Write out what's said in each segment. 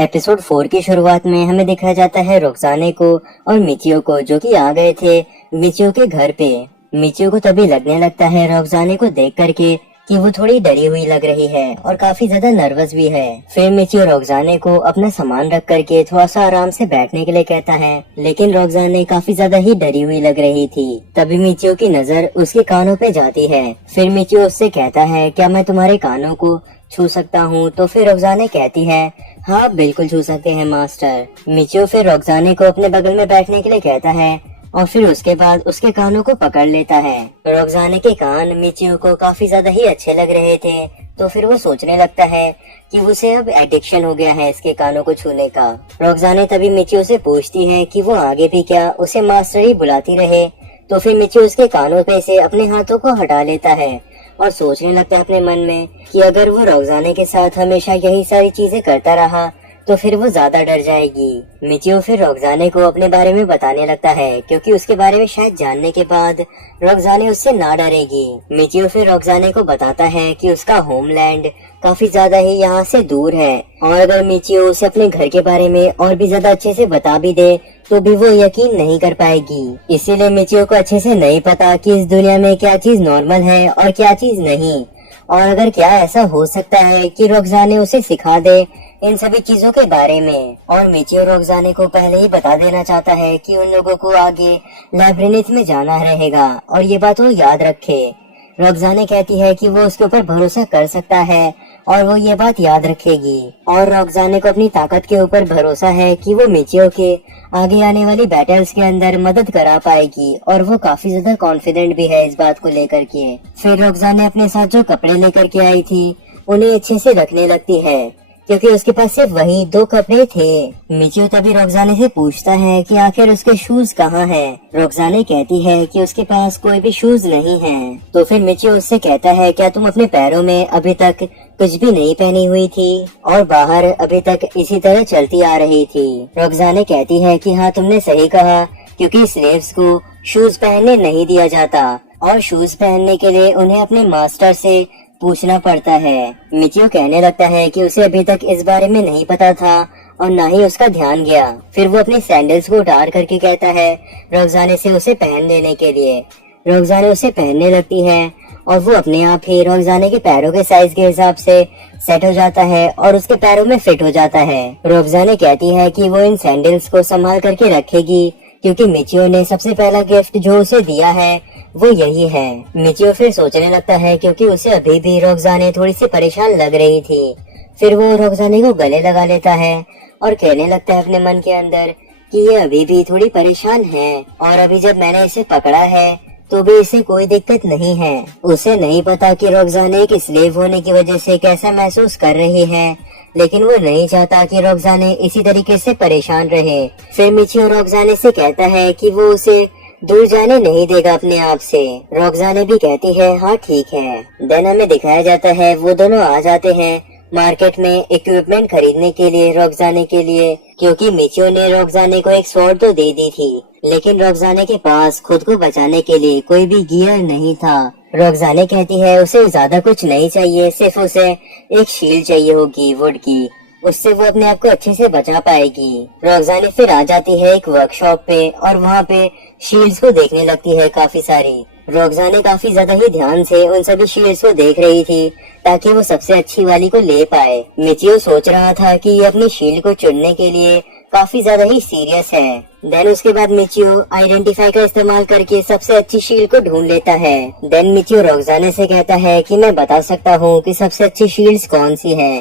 Episode 4 की शुरुआत में हमें दिखाया जाता है रोक्साने को और मिचियो को, जो कि आ गए थे मिचियो के घर पे। मिचियो को तभी लगने लगता है रोक्साने को देख करके कि वो थोड़ी डरी हुई लग रही है और काफी ज्यादा नर्वस भी है। फिर मिचियो रोक्साने को अपना सामान रख करके थोड़ा सा आराम से बैठने के लिए कहता है, लेकिन रोक्साने काफी ज्यादा ही डरी हुई लग रही थी। तभी मिचियो की नजर उसके कानों पे जाती है। फिर मिचियो उससे कहता है, क्या मैं तुम्हारे कानों को छू सकता हूँ? तो फिर रोक्साने कहती है, हाँ बिल्कुल छू सकते हैं मास्टर। मिचियो फिर रोक्साने को अपने बगल में बैठने के लिए कहता है और फिर उसके बाद उसके कानों को पकड़ लेता है। रोक्साने के कान मिचियो को काफी ज्यादा ही अच्छे लग रहे थे, तो फिर वो सोचने लगता है कि उसे अब एडिक्शन हो गया है इसके कानों को छूने का। रोक्साने तभी मिचियो से पूछती है कि वो आगे भी क्या उसे मास्टर ही बुलाती रहे। तो फिर मिचियो उसके कानों पे से अपने हाथों को हटा लेता है और सोचने लगता है अपने मन में कि अगर वो रोक्साने के साथ हमेशा यही सारी चीजें करता रहा तो फिर वो ज्यादा डर जाएगी। मिचियो फिर रोक्साने को अपने बारे में बताने लगता है, क्योंकि उसके बारे में शायद जानने के बाद रोक्साने उससे ना डरेगी। मिचियो फिर रोक्साने को बताता है कि उसका होमलैंड काफी ज्यादा ही यहाँ से दूर है, और अगर मिचियो उसे अपने घर के बारे में और भी ज्यादा अच्छे से बता भी दे तो भी वो यकीन नहीं कर पाएगी। इसीलिए मिचियो को अच्छे से नहीं पता कि इस दुनिया में क्या चीज नॉर्मल है और क्या चीज नहीं, और अगर क्या ऐसा हो सकता है कि रोक्साने उसे सिखा दे इन सभी चीजों के बारे में। और मिचियो रोक्साने को पहले ही बता देना चाहता है कि उन लोगों को आगे लैब्रिनिथ में जाना रहेगा और ये बात वो याद रखे। रोक्साने कहती है कि वो उसके ऊपर भरोसा कर सकता है और वो ये बात याद रखेगी। और रोक्साने को अपनी ताकत के ऊपर भरोसा है कि वो मिचियो के आगे आने वाली बैटल्स के अंदर मदद करा पाएगी, और वो काफी ज्यादा कॉन्फिडेंट भी है इस बात को लेकर के। फिर रोक्साने अपने साथ जो कपड़े लेकर के आई थी उन्हें अच्छे से रखने लगती है, क्योंकि उसके पास सिर्फ वही 2 कपड़े थे। मिचियो तभी रोक्साने से पूछता है कि आखिर उसके शूज कहाँ हैं। रोक्साने कहती है कि उसके पास कोई भी शूज नहीं है। तो फिर मिचियो उससे कहता है, क्या तुम अपने पैरों में अभी तक कुछ भी नहीं पहनी हुई थी और बाहर अभी तक इसी तरह चलती आ रही थी? रोक्साने कहती है कि हाँ तुमने सही कहा, क्योंकि स्लेव्स को शूज पहनने नहीं दिया जाता और शूज पहनने के लिए उन्हें अपने मास्टर से पूछना पड़ता है। मिचियो कहने लगता है कि उसे अभी तक इस बारे में नहीं पता था और ना ही उसका ध्यान गया। फिर वो अपने सैंडल्स को उतार करके कहता है रोक्साने से उसे पहन लेने के लिए। रोक्साने उसे पहनने लगती है और वो अपने आप ही रोक्साने के पैरों के साइज के हिसाब से सेट हो जाता है और उसके पैरों में फिट हो जाता है। रोक्साने कहती है कि वो इन सैंडल्स को संभाल करके रखेगी, क्योंकि मिचियो ने सबसे पहला गिफ्ट जो उसे दिया है वो यही है। मिचियो फिर सोचने लगता है, क्योंकि उसे अभी भी रोक्साने थोड़ी सी परेशान लग रही थी। फिर वो रोक्साने को गले लगा लेता है और कहने लगता है अपने मन के अंदर कि ये अभी भी थोड़ी परेशान है, और अभी जब मैंने इसे पकड़ा है तो भी इसे कोई दिक्कत नहीं है। उसे नहीं पता कि रोक्साने एक स्लेव होने की वजह से कैसा महसूस कर रही है, लेकिन वो नहीं चाहता कि रोक्साने इसी तरीके से परेशान रहे। फिर मिचियो रोक्साने से कहता है कि वो उसे दूर जाने नहीं देगा अपने आप से। रोक्साने भी कहती है, हाँ ठीक है। देन हमें दिखाया जाता है वो दोनों आ जाते हैं मार्केट में इक्विपमेंट खरीदने के लिए रोक्साने के लिए, क्योंकि मिचियो ने रोक्साने को एक स्वॉर्ड तो दे दी थी, लेकिन रोक्साने के पास खुद को बचाने के लिए कोई भी गियर नहीं था। रोक्साने कहती है उसे ज्यादा कुछ नहीं चाहिए, सिर्फ उसे एक शील्ड चाहिए होगी वुड की, उससे वो अपने आप को अच्छे से बचा पाएगी। रोक्साने फिर आ जाती है एक वर्कशॉप पे और वहाँ पे शील्ड्स को देखने लगती है काफी सारी। रोक्साने काफी ज्यादा ही ध्यान से उन सभी शील्ड्स को देख रही थी ताकि वो सबसे अच्छी वाली को ले पाए। मिचियो सोच रहा था कि ये अपनी शील्ड को चुनने के लिए काफी ज्यादा ही सीरियस है। देन उसके बाद मिचियो आइडेंटिफाई का इस्तेमाल करके सबसे अच्छी शील्ड को ढूंढ लेता है। देन मिचियो रोक्साने से कहता है कि मैं बता सकता हूँ कि सबसे अच्छी शील्ड्स कौन सी है।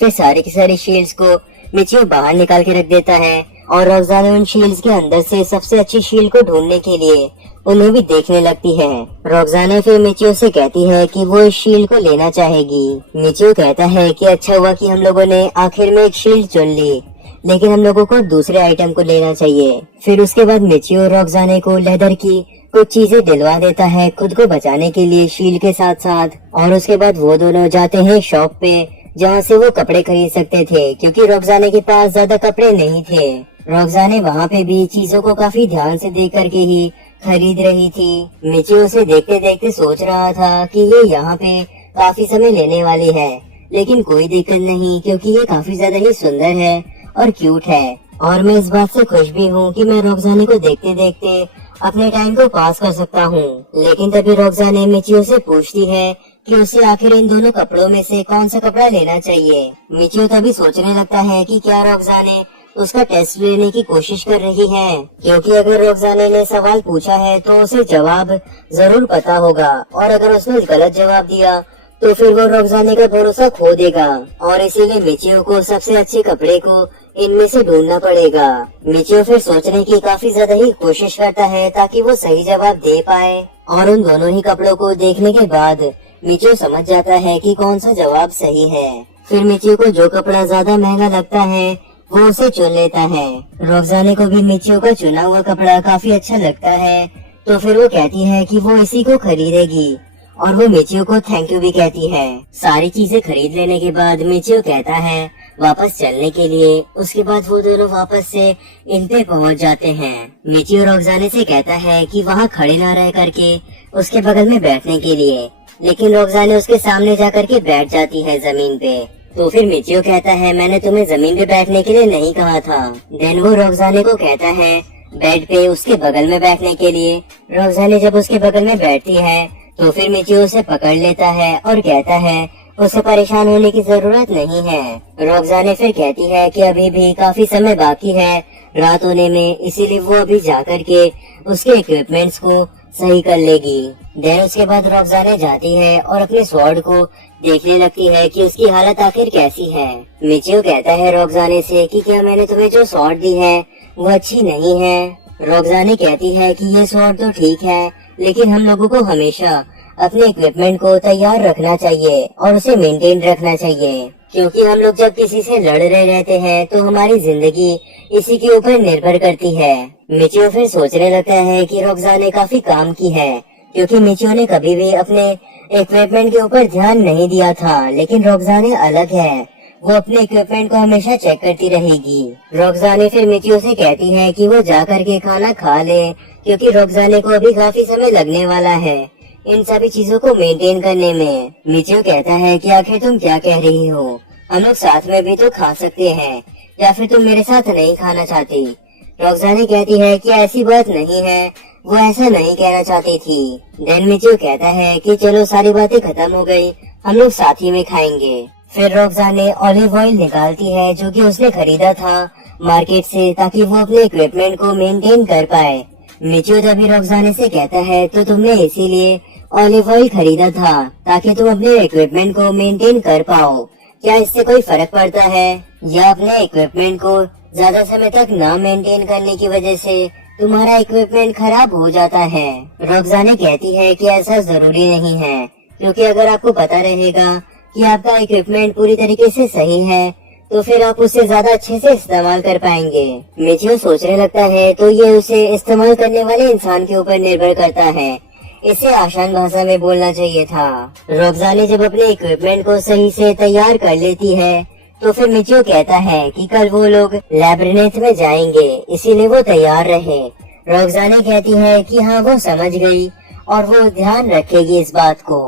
फिर सारी की सारी शील्ड्स को मिचियो बाहर निकाल के रख देता है और रोक्साने उन शील्ड्स के अंदर से सबसे अच्छी शील्ड को ढूंढने के लिए उन्हें भी देखने लगती है। रोक्साने फिर मिचियो से कहती है कि वो इस शील्ड को लेना चाहेगी। मिचियो कहता है कि अच्छा हुआ कि हम लोगों ने आखिर में एक शील्ड चुन ली, लेकिन हम लोगों को दूसरे आइटम को लेना चाहिए। फिर उसके बाद मिचियो रोक्साने को लेदर की कुछ चीजें दिलवा देता है खुद को बचाने के लिए शील्ड के साथ साथ, और उसके बाद वो दोनों जाते हैं शॉप पे जहाँ से वो कपड़े खरीद सकते थे, क्योंकि रोक्साने के पास ज्यादा कपड़े नहीं थे। रोक्साने वहाँ पे भी चीजों को काफी ध्यान से देख करके ही खरीद रही थी। मिचियो उसे देखते देखते सोच रहा था कि ये यहाँ पे काफी समय लेने वाली है, लेकिन कोई दिक्कत नहीं, क्योंकि ये काफी ज्यादा ही सुंदर है और क्यूट है, और मैं इस बात से खुश भी हूँ कि मैं रोक्साने को देखते देखते अपने टाइम को पास कर सकता हूँ। लेकिन तभी रोक्साने मिचियो से पूछती है कि उसे आखिर इन दोनों कपड़ों में से कौन सा कपड़ा लेना चाहिए। मिचियो तभी सोचने लगता है कि क्या रोक्साने उसका टेस्ट लेने की कोशिश कर रही है, क्योंकि अगर रोक्साने ने सवाल पूछा है तो उसे जवाब जरूर पता होगा, और अगर उसने गलत जवाब दिया तो फिर वो रोक्साने का भरोसा खो देगा, और इसीलिए मिचियो को सबसे अच्छे कपड़े को इनमें से ढूंढना पड़ेगा। मिचियो फिर सोचने की काफी ज्यादा ही कोशिश करता है ताकि वो सही जवाब दे पाए, और उन दोनों ही कपड़ों को देखने के बाद मिचियो समझ जाता है कि कौन सा जवाब सही है। फिर मिचियो को जो कपड़ा ज्यादा महंगा लगता है वो उसे चुन लेता है। रोक्साने को भी मिचियो का चुना हुआ कपड़ा काफी अच्छा लगता है, तो फिर वो कहती है कि वो इसी को खरीदेगी, और वो मिचियो को थैंक यू भी कहती है। सारी चीजें खरीद लेने के बाद मिचियो कहता है वापस चलने के लिए। उसके बाद वो दोनों वापस से इन पे पहुंच जाते हैं। मिचियो रोक्साने से कहता है कि वहाँ खड़े ना रह करके उसके बगल में बैठने के लिए, लेकिन रोक्साने उसके सामने जा करके बैठ जाती है जमीन पे। तो फिर मिचियो कहता है मैंने तुम्हें जमीन पे बैठने के लिए नहीं कहा था। देन वो रोक्साने को कहता है बेड पे उसके बगल में बैठने के लिए। रोक्साने जब उसके बगल में बैठती है तो फिर मिचियो उसे पकड़ लेता है और कहता है उसे परेशान होने की जरूरत नहीं है। रोक्साने फिर कहती है कि अभी भी काफी समय बाकी है रात होने में, इसीलिए वो अभी जा करके उसके इक्विपमेंट्स को सही कर लेगी। देन उसके बाद रोक्साने जाती है और अपने स्वॉर्ड को देखने लगती है कि उसकी हालत आखिर कैसी है। मिचियो कहता है रोक्साने से कि क्या मैंने तुम्हें जो स्वॉर्ड दी है वो अच्छी नहीं है। रोक्साने कहती है कि ये स्वॉर्ड तो ठीक है, लेकिन हम लोगों को हमेशा अपने इक्विपमेंट को तैयार रखना चाहिए और उसे मेंटेन रखना चाहिए, क्योंकि हम लोग जब किसी से लड़ रहे रहते हैं तो हमारी जिंदगी इसी के ऊपर निर्भर करती है। मिचियो फिर सोचने लगता है कि रोक्साने काफी काम की है, क्योंकि मिचियो ने कभी भी अपने इक्विपमेंट के ऊपर ध्यान नहीं दिया था, लेकिन रोक्साने अलग है, वो अपने इक्विपमेंट को हमेशा चेक करती रहेगी। रोक्साने फिर मिचियो से कहती है कि वो जा करके खाना खा ले, क्योंकि रोक्साने को अभी काफी समय लगने वाला है इन सभी चीजों को मेंटेन करने में। मिचियो कहता है कि आखिर तुम क्या कह रही हो, हम लोग साथ में भी तो खा सकते हैं, या फिर तुम मेरे साथ नहीं खाना चाहती। रोक्साने कहती है कि ऐसी बात नहीं है, वो ऐसा नहीं कहना चाहती थी। देन मिचियो कहता है कि चलो सारी बातें खत्म हो गई, हम लोग साथ ही में खाएंगे। फिर रोक्साने ऑलिव ऑयल निकालती है जो कि उसने खरीदा था मार्केट से, ताकि वो अपने इक्विपमेंट को मेंटेन कर पाए। मिचियो तभी रोक्साने से कहता है तो तुमने इसीलिए ऑलिव ऑयल खरीदा था ताकि तुम अपने इक्विपमेंट को मेंटेन कर पाओ, क्या इससे कोई फर्क पड़ता है, या अपने इक्विपमेंट को ज्यादा समय तक ना मेंटेन करने की वजह से तुम्हारा इक्विपमेंट खराब हो जाता है। रोक्साने कहती है कि ऐसा जरूरी नहीं है, क्योंकि अगर आपको पता रहेगा कि आपका इक्विपमेंट पूरी तरीके से सही है तो फिर आप उसे ज्यादा अच्छे से इस्तेमाल कर पाएंगे। मिचियो सोचने लगता है तो ये उसे इस्तेमाल करने वाले इंसान के ऊपर निर्भर करता है, इसे आसान भाषा में बोलना चाहिए था। रोक्साने जब अपने इक्विपमेंट को सही से तैयार कर लेती है तो फिर मिचियो कहता है कि कल वो लोग लैब्रिनेथ में जाएंगे, इसीलिए वो तैयार रहे। रोक्साने कहती है कि हाँ वो समझ गई और वो ध्यान रखेगी इस बात को।